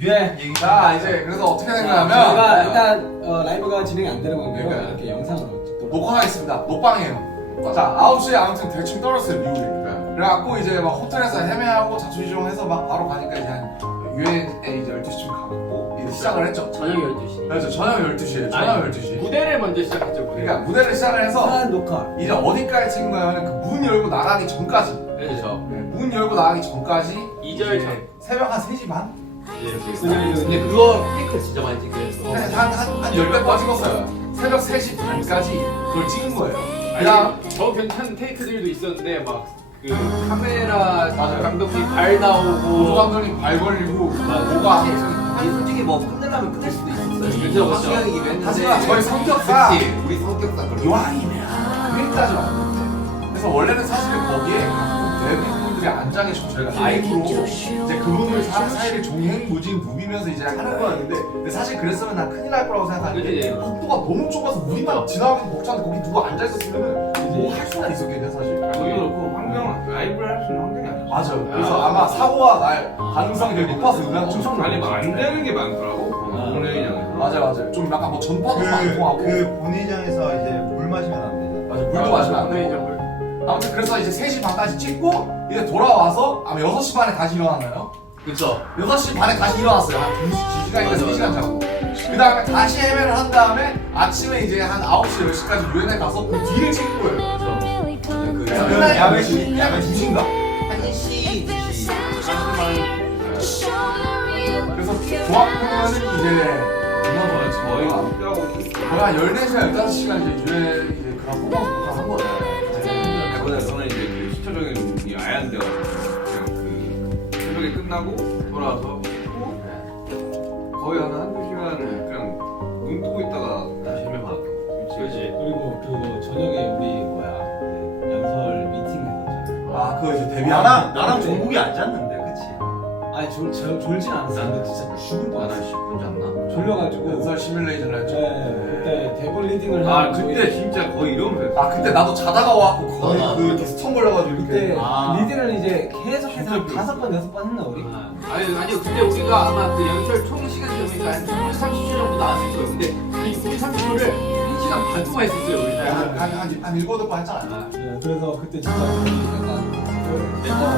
유해 얘기. 자 이제 그래서 어떻게 된 거냐면 저희가 일단 라이브가 진행이 안 되는 건데요. 그러니까요. 이렇게 영상으로 찍도록. 녹화하겠습니다. 녹방이에요. 자 9시에 아무튼 대충 떨었어요 미국에. 그래갖고 이제 막 호텔에서 헤매하고 자초지종해서 막 바로 가니까 이제 한 유엔에 이제 12시쯤 가갖고 이제 시작을 했죠. 저녁 12시. 그래서 저녁 12시에 저녁 12시. 무대를 먼저 시작했죠. 그러니까 무대를 시작을 해서 한 녹화. 이제 어디까지 찍은 거냐면 그 문 열고 나가기 전까지. 그렇죠. 문 열고 나가기 전까지 2절 전. 새벽 한 3시 반? 근데 그거 테이크 진짜 많이 찍겠어. 한 10몇 번 찍었어요. 새벽 3시 반까지 그걸 찍은 거예요. 그다음 더 괜찮은 테이크들도 있었는데 막 그 카메라 감독님 발 나오고 보조 감독님 발 걸리고 뭐가 아니 솔직히 뭐 끝내려면 끝낼 수도 있었어요. 그쵸, 그쵸. 시간이기도 했는데. 하지만 저희 성격상 그치, 우리 성격상 그런. 이왕이면 여기까지만 안 돼. 그래서 원래는 사실 거기에 대부분들이 앉아 계시고 저희가 라이브로 이제 그분들 사이를 종횡무진 누비면서 이제 하는 거였는데 근데 사실 그랬으면 난 큰일 날 거라고 생각하는데 그치. 복도가 너무 좁아서 우리만 지나가기도 벅찬데 거기 누가 앉아 있었으면 뭐 할 수가 있었겠네 사실. 그것도 그렇고 환경은 라이브를 할 수 있는 환경이 아니야. 맞아요. 그래서 아마 사고가 날 가능성이 되게 높아서 그냥 엄청 많이 안 되는 게 많더라고. 본회의장에서. 맞아요. 좀 약간 뭐 전파도 안 통하고. 그 본회의장에서 이제 물 마시면 안 되잖아. 맞아 물도 마시면 안 돼. 아무튼 그래서 이제 3시 반까지 찍고 이제 돌아와서 아마 6시 반에 다시 일어났나요? 그쵸. 6시 반에 다시 일어났어요. 한 2시간인가 3시간 자고. 그 다음에 다시 헤매를 한 다음에 아침에 이제 한 9시, 10시까지 유엔에 가서 그 뒤를 찍은 거예요. 그날 야외 2시인가? 1시, 2시. 그래서 종합하면은 이제 거의 뼈하고 거의 한 14시간, 15시간 이제 유엔 이제 그런 퍼포먼스 한 거예요. 그보다 저는 이제 그 시초적인 아예 안 돼가지고 그냥 그 새벽에 끝나고 돌아와서 씻고 거의 한 한두 시간을 그냥 눈 뜨고 있다가 다시 헤매 받았던 그렇지. 그리고 그 저녁에 우리 연설 미팅 했었잖아요. 아, 그거 이제 데뷔하나? 나랑 종국이 안 잤는데, 그치? 아니 졸진 않았어요. 근데 진짜 죽을 나는 뻔했어요. 10분 잤나? 졸려가지고. 연설 시뮬레이션을 했죠. 네, 그때 대본 리딩을 아 하고 그때 진짜 거의 이러면서 했어. 아, 그때 나도 자다가 와갖고 거의 아, 그 이렇게 스턴 걸려가지고 그때 이렇게. 리딩을 이제 계속해서 한 5번, 6번 했나 우리? 아니요. 근데 우리가 아마 그 연설 총 시간 보니까 한 30초 정도 나왔을 거예요. 근데 이 30초를 1시간 반 동안 했었어요. 우리 다. 한 7번 했잖아. 네, 그래서 그때 진짜 우리 약간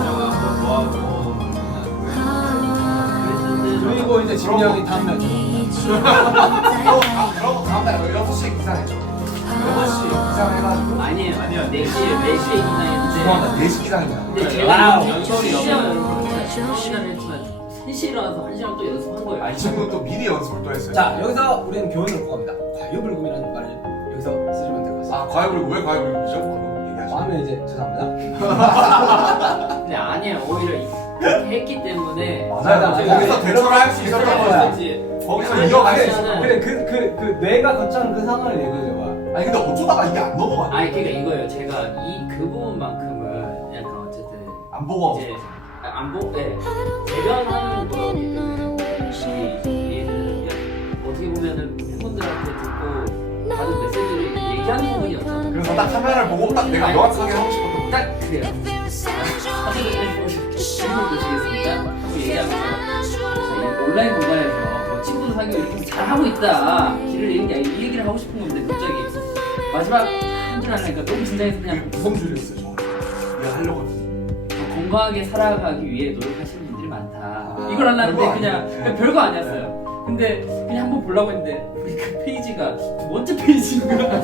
그리고 이제 진이 형이 다음날 그러고 다음날 6시에 기상했죠. 6시에 기상해가지고. 아니에요. 4시에 기상했는데. 죄송합니다. 4시 기상입니다. 근데 제가 연설이 2시간을 했지만 3시에 일어나서 1시간 또 연습한 거예요. 이 친구는 또 미리 연습을 또 했어요. 자 여기서 우리는 교훈을 얻고 갑니다. 과유불급이라는 말을 여기서 쓰시면 될 것 같습니다. 아, 과외불급 왜 과외불급이죠? 방금 얘기하신 마음에 이제 죄송합니다. 근데 아니에요. 오히려 했기 때문에. 맞아요. 거기서 대처를 할 수 있었던 거야. 거기서 이어가야 있어. 그래 그 뇌가 거쳐는 그 상황을 얘기해줘봐. 아니 근데 어쩌다가 이게 안 넘어가냐? 아니 그러니까 이거예요. 제가 그 부분만큼은 약간 어쨌든 안 보고. 이제 대변하는 거기 때문에 얘는 어떻게 보면은 팬분들한테 듣고 받은 메시지를 얘기하는 부분이었잖아. 그래서 딱 카메라를 보고 딱 내가 명확하게 하고 싶었던 거. 딱 그래요. 사진을 보시겠습니까? 하고 얘기하면서 자, 이 온라인 공간에서 뭐 친구도 사귀고 이렇게 잘하고 있다. 길을 잃은 게 아니라 이 얘기를 하고 싶은 건데 갑자기 마지막 한 줄 하니까 너무 긴장해서 그냥 무성줄이었어요. 저는. 이거 하려고 했는데. 더 건강하게 살아가기 위해 노력하시는 분들이 많다. 아, 이걸 하려는데 별거 그냥 아니에요. 별거 아니었어요. 근데 그냥 한번 보려고 했는데 우리 그 페이지가 두 번째 페이지인 거야.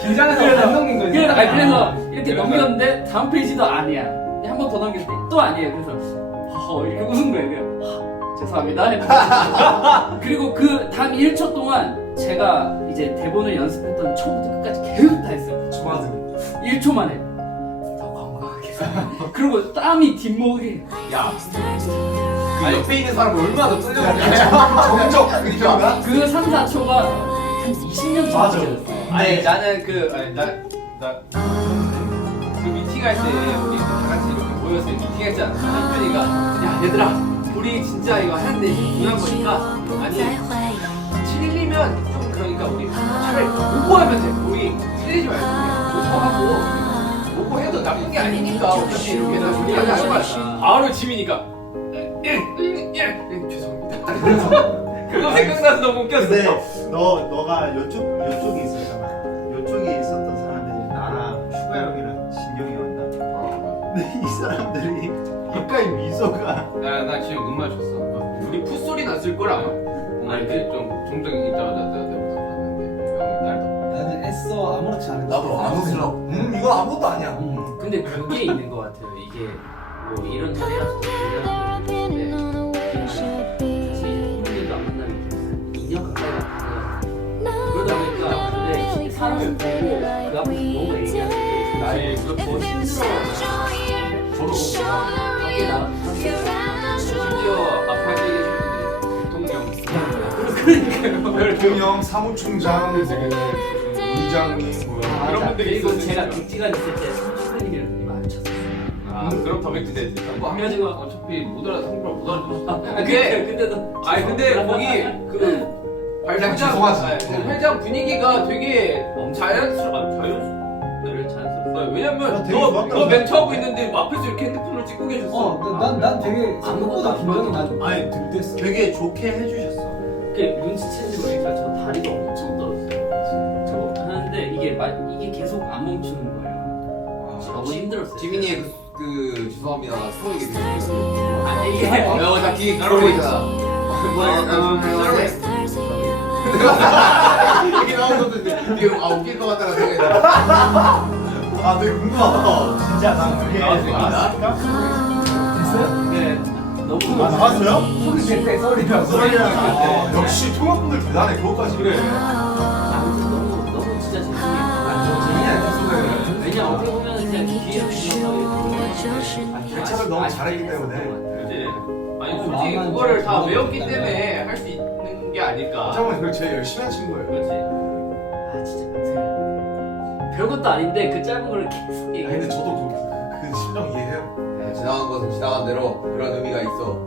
긴장해서 안 넘긴 거지. 그래서 이렇게 넘겼는데 다음 페이지도 아니야. 한 번 더 넘겼을 때 또 아니에요. 그래서 이렇게 웃은 거예요. 그냥 죄송합니다. 했는데. 그리고 그 다음 1초 동안 제가 이제 대본을 연습했던 처음부터 끝까지 계속 다 했어요. 좋아하는. 1초 만에 더 건강하게 그리고 땀이 뒷목에 야. 그 옆에 있는 사람 얼마나 더 떨려가지고. 정적 느껴가? 그 3, 4초가 한 20년 맞아. 전이었어요. 아니 나는 그 미팅할 때 우리 다 같이 이렇게 모여서 미팅했잖아. 한편이가 야 얘들아 우리 진짜 이거 하는데 중요한 거니까 아니 틀리면 좀 그러니까 우리 차라리 오버하면 돼. 우리 틀리지 말고 그냥 오버하고 오버해도 나쁜 게 아니니까 어차피 이렇게 해서 우리가 하는 거야. 바로 지민이가 죄송합니다. 그거 생각나서 너무 웃겼어. 근데 너가 요쪽에 있었잖아. 요쪽에 있었던 사람들이 나랑 슈가 형이랑 진경이 왔나? 근데 이 사람들이 입가에 미소가 나 지금 눈 맞췄어. 우리 풋소리 났을 걸 아마. 아니 좀 종종 있자마자 내가 봤는데 형이 날. 나는 애써 아무렇지 않은 나도 안 웃으려고. 이거 아무것도 아니야. 근데 그게 있는 것 같아요. 이게 뭐 이런 자리라서 그냥 사실 부모님도 안 만나게 됐어요. 2년 가까이 갔는데 그러다 보니까 근데 사람을 보고 그 앞에서 너무 얘기하는 게 나의 더 힘들어. 저도 밖에 나가서 심지어 앞에 계신 분들이 대통령. 대통령, 사무총장, 의장님 뭐 그런 분들이 그리고 있었으니까. 제가 백지가 있을 때 선생님이랑 눈이 마주쳤어요. 아 그럼 더 맥주 되지. 뭐 그래가지고 어차피 못 알아 상관 못 알아. 근데도 아니 근데 거기 그 그냥 발표장 죄송하지. 그 회장 분위기가 되게 자연스러워. 늘 자연스럽게 왜냐면 되게 좋았다고 너 멘트하고 있는데 앞에서 이렇게 핸드폰을 찍고 계셨어. 난 되게 생각보다 긴장이 나좀 아니 덜됐어. 되게 좋게 해주셨어. 그 눈치채지 보니까 저 다리가 엄청 떨었어요. 저거 하는데 이게 계속 안 멈추는 거예요. 너무 힘들었어요. 지민이의 그 죄송합니다. 소 얘기 들었어요. 아니 이게 나 뒤에 그러고 있잖아. 이렇게 나오는데 이게 웃길 것 같다가 생각했어. 아 되게 궁금하다. 진짜 난 그게 나왔습니다. 됐어요? 네, 너무 아 나왔어요? 소리 낼때 소리가 아, 역시 통역분들 대단해. 그것까지 그래. 아무튼 너무 진짜 죄송해요. 재민이 아니었어. 왜냐 어떻게 보면 그냥 뒤에서 대처를 너무 잘했기 때문에. 그치? 아니 솔직히 그거를 다 외웠기 때문에 할 수 있는 게 아닐까. 장모님 그걸 제일 열심히 한 친구예요. 그렇지. 아 진짜 깜짝이야. 별것도 아닌데 그 짧은 거를 계속 아니, 얘기해. 근데 저도 그 심정 이해해요. 지나간 것은 지나간 대로 그런 의미가 있어.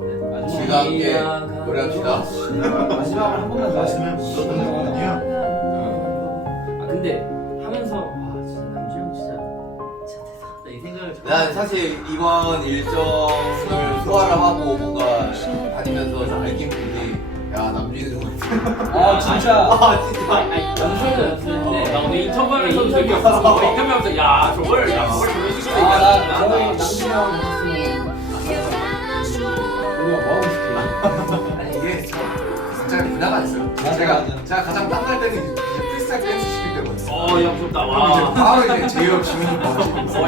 우리가 함께 노래합시다. 마지막으로 한 번만 더 마시면 묻었던 거거든요. 아 근데 하면서 와 진짜 남주형 진짜 대단하다 이 생각을 난 사실 이번 일정을 소화를 하고 뭔가 다니면서 알긴 분이 야 남준이 좀 아 진짜 연습도 연습했는데 나 오늘 인터뷰하면서 되게 없었어. 인터뷰하면서 야 저걸 저런 식으로 나 얘기하잖아. 저희 남준이랑 있었으면 우리가 뭐 하고 싶지? 아니 이게 진짜 분야가 있어요. 맞아, 제가 맞아. 가장 땀날 때는 이제 프리스타일 댄스 시킬 때거든요. 야 무섭다. 그럼 이제 와. 바로 이제 제이홉 지민이 바로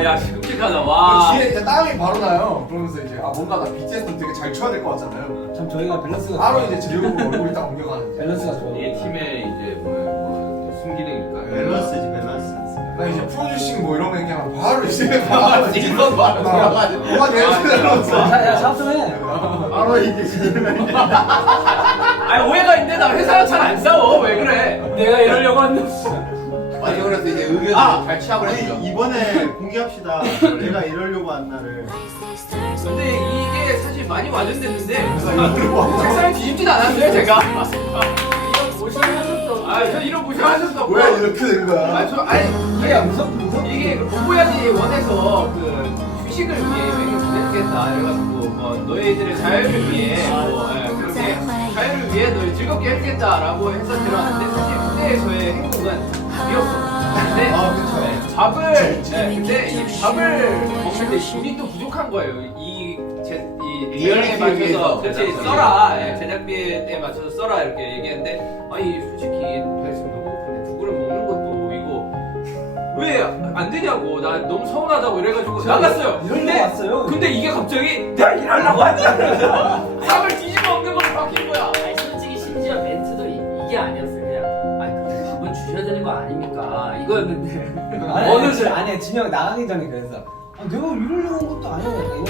야 끔찍하다. 와. 뒤에 이제 땀이 바로 나요. 그러면서 이제 뭔가 나 BTS도 되게 잘 춰야 될 것 같잖아요. 참 저희가 밸런스가 바로 좋아요. 이제 제이홉 얼굴이 딱 옮겨가는. 밸런스가 좋아. 이 팀의 이제 뭐 숨기능일까? 밸런스지 밸런스. 나 이제 프로듀싱 뭐 이런 거 얘기하면 바로 이제 바로 이거 바로 들어가지고. 뭐가 내려서 야 잡 좀 해. 바로 이게 지금 아니 오해가 있는데 나 회사랑 잘 안 싸워. 왜 그래? 내가 이러려고 했는데 아니 그래서 이제 의견을 잘 취합을 아니 했죠. 이번에 공개합시다. 내가 이러려고 한 날을. 근데 이게 사실 많이 와전됐는데 책상에 뒤집지도 않았어요 제가. 이런 고심하셨던 아저 이런 고생하셨다고. 왜 이렇게 된 거야? 이게 무섭. 이게 본보야지 원에서 그 휴식을 위해 여행을 보내주겠다 이래가지고 너희들의 자유를 위해 그렇게 자유를 위해 너희 즐겁게 해주겠다라고 해서 들어왔는데 사실 그때 저의 행복은 밥이었어. 근데 그쵸. 밥을 근데 이 밥을 먹을 때 돈이 또 부족한 거예요. 이 리얼에 맞춰서 비해서. 그렇지 써라 제작비에 맞춰서 써라 이렇게 얘기했는데 아니 솔직히 배가 지금 너무 고픈데 두 그릇 먹는 것도 이거 왜 안 되냐고 나 너무 서운하다고 이래가지고 나갔어요. 이러려고 왔어요. 근데 이게 갑자기 내가 일하려고 왔냐 쌈을 뒤집어 엎는 걸로 바뀐 거야. 아니 솔직히 심지어 멘트도 이게 아니었어요. 그냥 아니 근데 밥은 주셔야 되는 거 아닙니까? 이거였는데 아니 진영 나가기 전에 그랬어. 아, 내가 이러려고 온 것도 아니야. 이런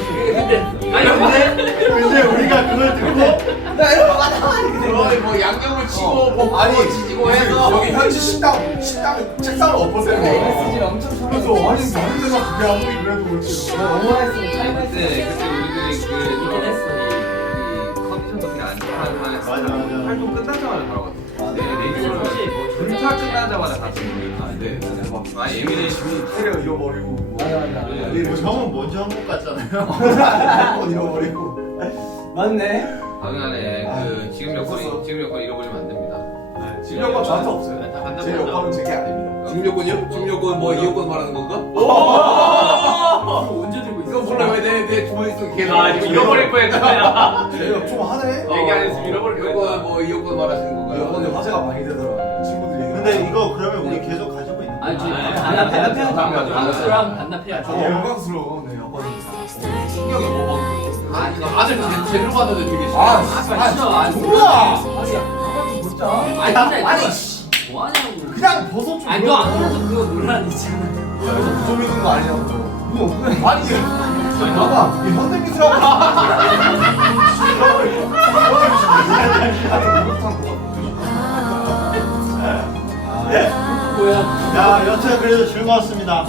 근데 근데 우리가 그걸 듣고 나 이러고 가자. 거의 뭐 양념을 치고 볶고 아니, 지지고 해서 여기 현지 식당 책상을 엎었어요. MSG 엄청 그래서 아니 다른 데가 그게 아무리 그래도 그렇지. 오버했으면 타임했어. 우리들이 있긴 했어. 이 컨디션도 되게 안 좋아하는 맞아, 맞아. 활동 끝나자마자 바로 갔어. 근데 사실 뭐 불타 끝나자마자 갔어. 네. 아 예민해. 지민이 캐리어 잃어버리고 맞아. 뭐 형은 먼저 한 것 같잖아요. 핸드폰 잃어버리고 맞네. 당연하네. 그 지금 여건 잃어버리면 안 됩니다. 지금 여권 저한테 없어요. 다 제 반납했다. 여권은 제게 아닙니다. 중요권이요? 중요권 뭐 이용권 말하는 건가? 이거 언제 들고 있어? 이거 몰라 왜내 주머니 속에 계속 아 지금 잃어버릴 뻔했잖아. 제가 좀 하네. 얘기 안 했으면 잃어버릴 이용권 뻔했다. 뭐 이용권 말하시는 건가요? 여권에 화제가 많이 되더라고요. 친구들이 얘기. 근데 이거 그러면 우리 계속 가지고 있는 거야? 아니 저희 반납해야죠. 반납수랑 반납해야죠. 아, 영광스러운 네, 여권입니다. 신경이 뭐 아니 아들 제대로 봤는데 되게 아, 진짜 뭐야? 아니 근데 뭐 하냐고. 그냥 벗어 좀. 아니 너 아무래도 그거 논란 있잖아. 그래서 무좀 있는 거 아니냐고. 아니 이게 봐봐 이게 현대미술하고 뭐야? 야, 여튼 그래도 즐거웠습니다.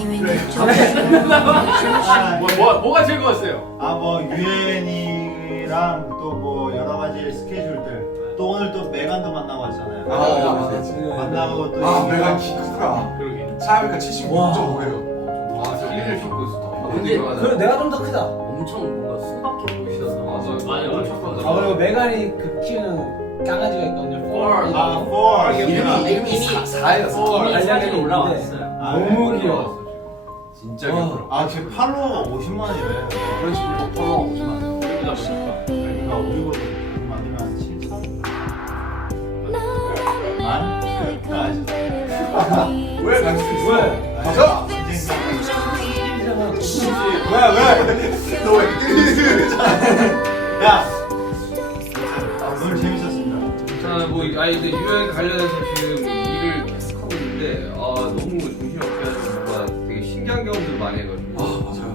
뭐가 즐거웠어요? 뭐 유엔이랑 또 뭐 여러 가지 스케줄들. 또 오늘 또 메간도 만나고 왔잖아요. 만나고 또 아 내가 키 크더라. 그러게. 차이가 76.5예요. 아 힐을 신고 있어. 근데 그래 내가 좀 더 크다. 엄청 뭔가 수박해 보이셔서. 맞아. 아 그리고 메간이 그 키우는 강아지가 있거든요. 아, 4. 이름이 4예요. 사진 올라왔어요. 너무 귀여워. 진짜 귀엽더라. 아, 제 팔로워가 50만이래. 그런 식으로 팔로워 오지만. 그러다 보니까. 그러니까 우리보다 만들면 한 7천? 만? 왜 갈 수 있어? 가자. 왜? 너왜 야! 오늘 재밌었습니다. 저는 뭐 근데 유엔 관련해서 지금 일을 하고 있는데 너무 정신이 없게 뭔가 되게 신기한 경험들을 많이 해가지고. 맞아요.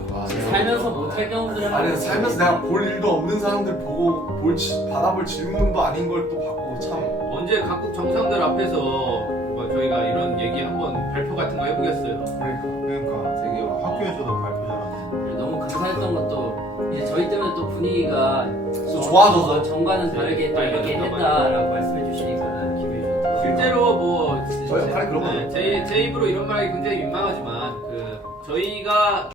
살면서 못할 경험들을 아니 하고 살면서 내가 볼 일도 없는 사람들 보고 받아볼 질문도 아닌 걸 또 받고 참. 언제 각국 정상들 앞에서 뭐 저희가 이런 얘기 한번 발표 같은 거 해보겠어요. 그러니까 되게 학교에서도 발표 잘하고. 너무 감사했던 것도 이제 저희 때문에 또 분위기가 또 좋아져서. 전과는 다르게 또 이렇게 했다라고 말씀해 주시니까 기분이 좋다. 실제로 뭐 저희 역할이 그런 거죠. 제 입으로 이런 말이 굉장히 민망하지만 그 저희가